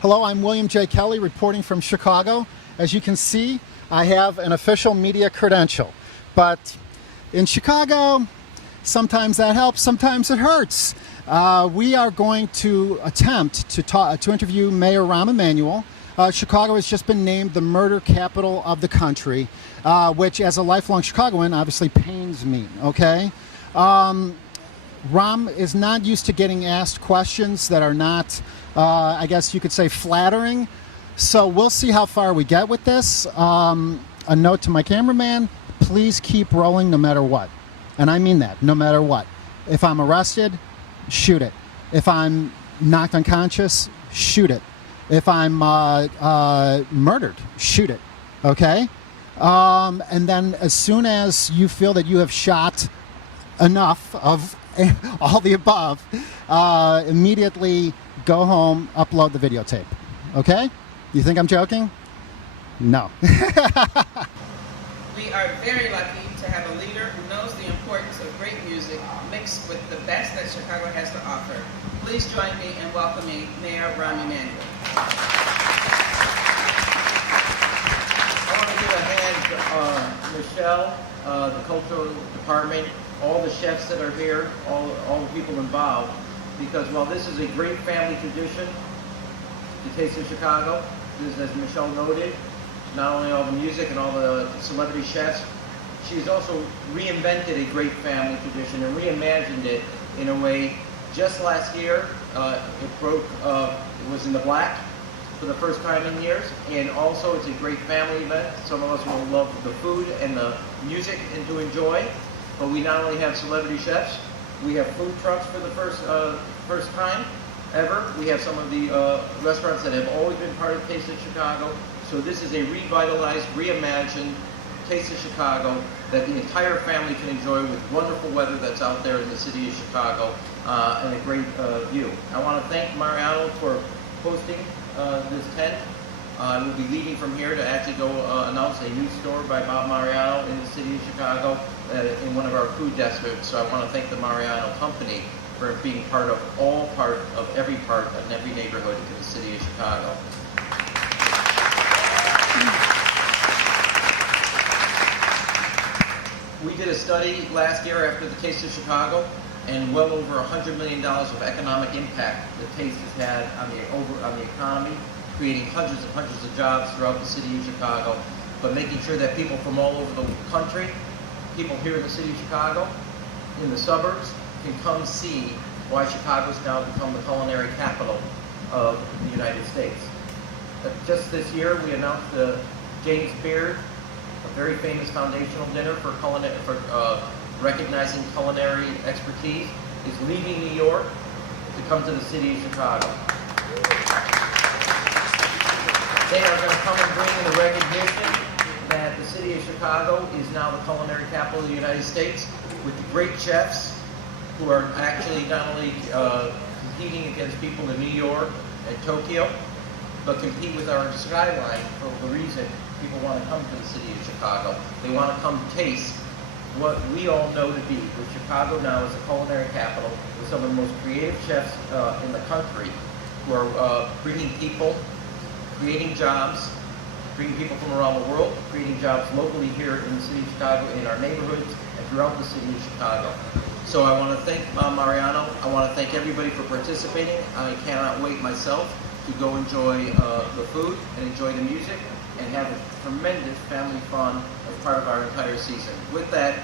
Hello, I'm William J. Kelly reporting from Chicago. As you can see, I have an official media credential. But in Chicago, sometimes that helps, sometimes it hurts. We are going to attempt to interview Mayor Rahm Emanuel. Chicago has just been named the murder capital of the country, which as a lifelong Chicagoan obviously pains me, okay? Rahm is not used to getting asked questions that are not, I guess you could say, flattering. So we'll see how far we get with this. A note to my cameraman, please keep rolling no matter what. And I mean that, no matter what. If I'm arrested, shoot it. If I'm knocked unconscious, shoot it. If I'm murdered, shoot it, okay? And then as soon as you feel that you have shot enough of all the above, immediately go home, upload the videotape, okay? You think I'm joking? No. We are very lucky to have a leader who knows the importance of great music mixed with the best that Chicago has to offer. Please join me in welcoming Mayor Rahm Emanuel. I want to give a hand to Michelle, the cultural department, all the chefs that are here, all the people involved, because while this is a great family tradition, the Taste of Chicago, this, as Michelle noted, not only all the music and all the celebrity chefs, she's also reinvented a great family tradition and reimagined it in a way. Just last year, it was in the black for the first time in years, and also it's a great family event. Some of us will love the food and the music and to enjoy, but we not only have celebrity chefs, we have food trucks for the first time ever. We have some of the restaurants that have always been part of Taste of Chicago. So this is a revitalized, reimagined Taste of Chicago that the entire family can enjoy with wonderful weather that's out there in the city of Chicago and a great view. I want to thank Mariano for hosting this tent. We'll be leaving from here to actually go announce a new store by Bob Mariano in the city of Chicago in one of our food districts. So I want to thank the Mariano Company for being part of every part and every neighborhood in the city of Chicago. We did a study last year after the Taste of Chicago, and well over $100 million of economic impact the Taste has had on the economy, creating hundreds and hundreds of jobs throughout the city of Chicago, but making sure that people from all over the country, people here in the city of Chicago, in the suburbs, can come see why Chicago's now become the culinary capital of the United States. Just this year, we announced the James Beard, a very famous foundational dinner for recognizing culinary expertise, is leaving New York to come to the city of Chicago. They are going to come and bring in the recognition that the city of Chicago is now the culinary capital of the United States, with great chefs who are actually not only competing against people in New York and Tokyo, but compete with our skyline for the reason people want to come to the city of Chicago. They want to come taste what we all know to be, with Chicago now as a culinary capital, with some of the most creative chefs in the country, who are bringing people, creating jobs, bringing people from around the world, creating jobs locally here in the city of Chicago, in our neighborhoods, and throughout the city of Chicago. So I want to thank Mariano. I want to thank everybody for participating. I cannot wait myself to go enjoy the food and enjoy the music and have a tremendous family fun as part of our entire season. With that,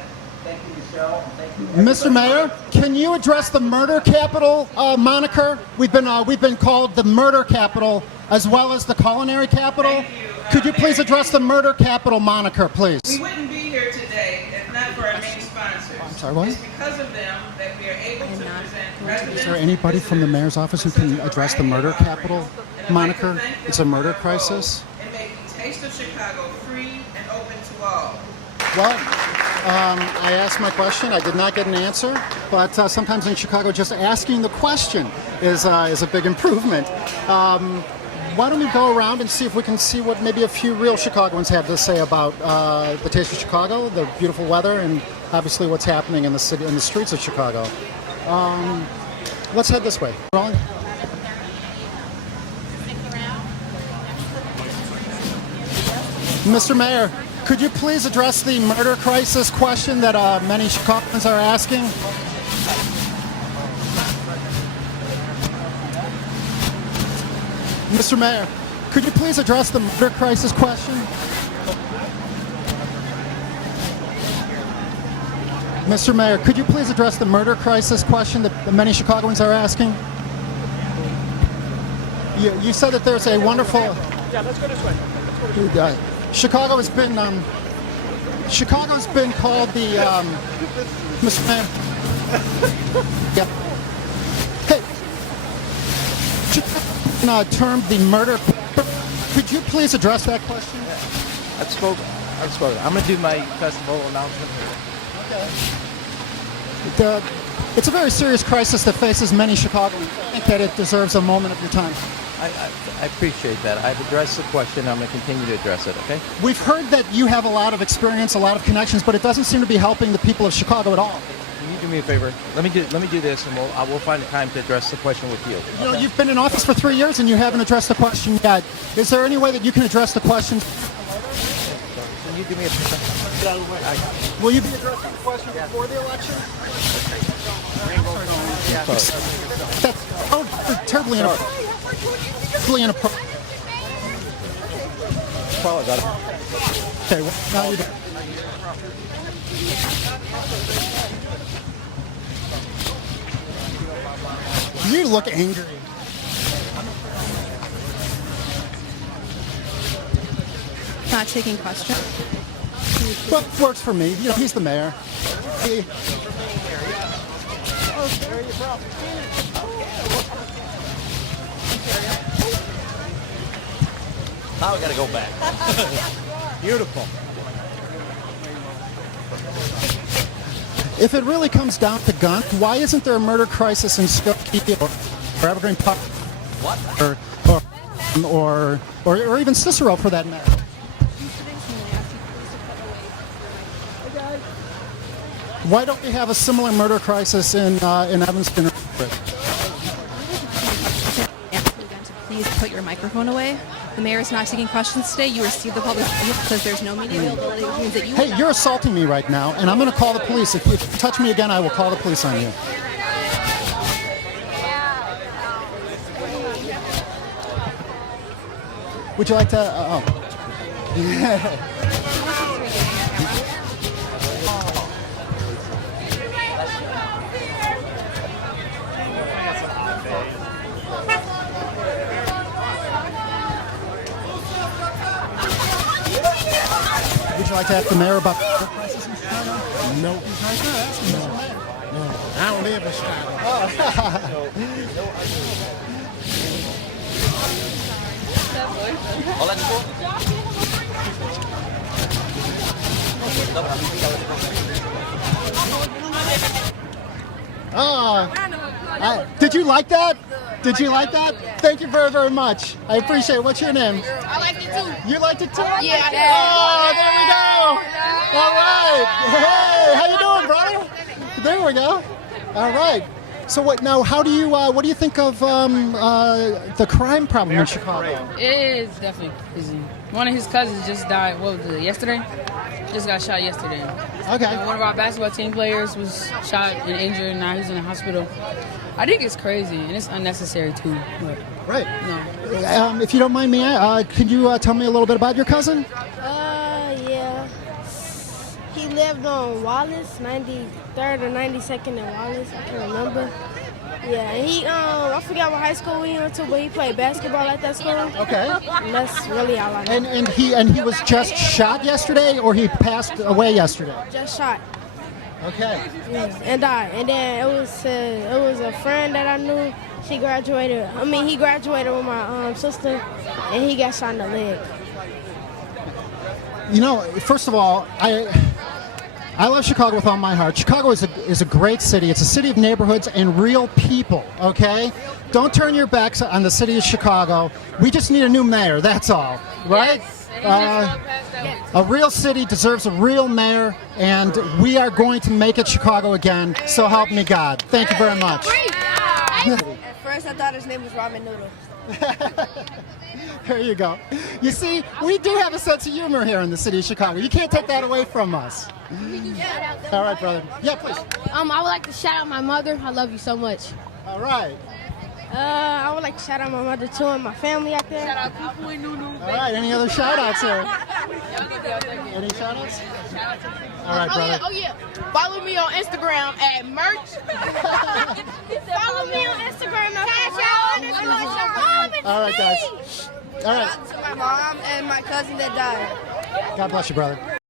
thank you, Michelle, and thank you, everybody. Mr. Mayor, can you address the murder capital moniker? We've been called the murder capital as well as the culinary capital. Thank you, Could you please address the murder capital moniker, please? We wouldn't be here today if not for our main sponsors. I'm sorry, what? It's because of them that we are able to present residents. Is there anybody from the mayor's office who can address the murder capital moniker? It's a murder crisis. And making Taste of Chicago free and open to all. Well, I asked my question. I did not get an answer, but sometimes in Chicago, just asking the question is a big improvement. Why don't we go around and see if we can see what maybe a few real Chicagoans have to say about the Taste of Chicago, the beautiful weather, and obviously what's happening in the city, in the streets of Chicago. Let's head this way. Rolling. Mr. Mayor, could you please address the murder crisis question that many Chicagoans are asking? Mr. Mayor, could you please address the murder crisis question? Mr. Mayor, could you please address the murder crisis question that many Chicagoans are asking? You said that there's a wonderful... Yeah, let's go this way. Chicago's been called the... Mr. Mayor. Yep. Hey. Termed the murder... Could you please address that question? I've spoken. I'm going to do my festival announcement here. It's a very serious crisis that faces many Chicagoans. I think that it deserves a moment of your time. I appreciate that. I've addressed the question. I'm going to continue to address it, okay? We've heard that you have a lot of experience, a lot of connections, but it doesn't seem to be helping the people of Chicago at all. Can you do me a favor? Let me do this, and we'll find a time to address the question with you. You know, you've been in office for 3 years and you haven't addressed the question yet. Is there any way that you can address the question? Can you do me a favor? Will you be addressing the question before the election? That's terribly inappropriate. Okay, well, now you do. You look angry. Not taking questions. Well, works for me. You know, he's the mayor. Now we got to go back. Beautiful. If it really comes down to guns, why isn't there a murder crisis in Skokie or Evergreen Park? What? Or even Cicero for that matter? Why don't we have a similar murder crisis in Evanston? Please put your microphone away. The mayor is not taking questions today. You received the public because there's no media availability, which means that you... Hey, you're assaulting me right now, and I'm going to call the police. If you touch me again, I will call the police on you. Would you like to... Would you like to ask the mayor about the crisis in Chicago? No. No. I don't live in Chicago. Oh, let's go. Did you like that? Did you like that? Thank you very, very much. I appreciate it. What's your name? I like it too. You liked it too? Yeah, I did. Oh, there we go. All right. Hey, how you doing, brother? There we go. All right. So what now? What do you think of the crime problem in Chicago? It is definitely busy. One of his cousins just died. What was it? Yesterday? Just got shot yesterday. Okay. And one of our basketball team players was shot and injured. And now he's in the hospital. I think it's crazy and it's unnecessary too. But Right. no. If you don't mind me, could you tell me a little bit about your cousin? Yeah. He lived on Wallace, 93rd or 92nd in Wallace. I can't remember. Yeah, and he, I forgot what high school he went to, but he played basketball at that school. Okay. And that's really all I know. And he was just shot yesterday, or he passed away yesterday? Just shot. Okay. Yeah, and died. And then it was a friend that I knew. He graduated with my sister, and he got shot in the leg. You know, first of all, I love Chicago with all my heart. Chicago is a great city. It's a city of neighborhoods and real people, okay? Don't turn your backs on the city of Chicago. We just need a new mayor, that's all, right? A real city deserves a real mayor, and we are going to make it Chicago again, so help me God. Thank you very much. At first, I thought his name was Ramen Noodle. There you go. You see, we do have a sense of humor here in the city of Chicago. You can't take that away from us. All right, brother. Yeah, please. I would like to shout out my mother. I love you so much. All right. I would like to shout out my mother too and my family out there. Shout out people in Nunu. All right. Any other shout-outs here? Any shout-outs? All right, brother. Oh yeah. Follow me on Instagram at merch. Follow me on Instagram at All right, guys. All right. to my mom and my cousin that died. God bless you, brother.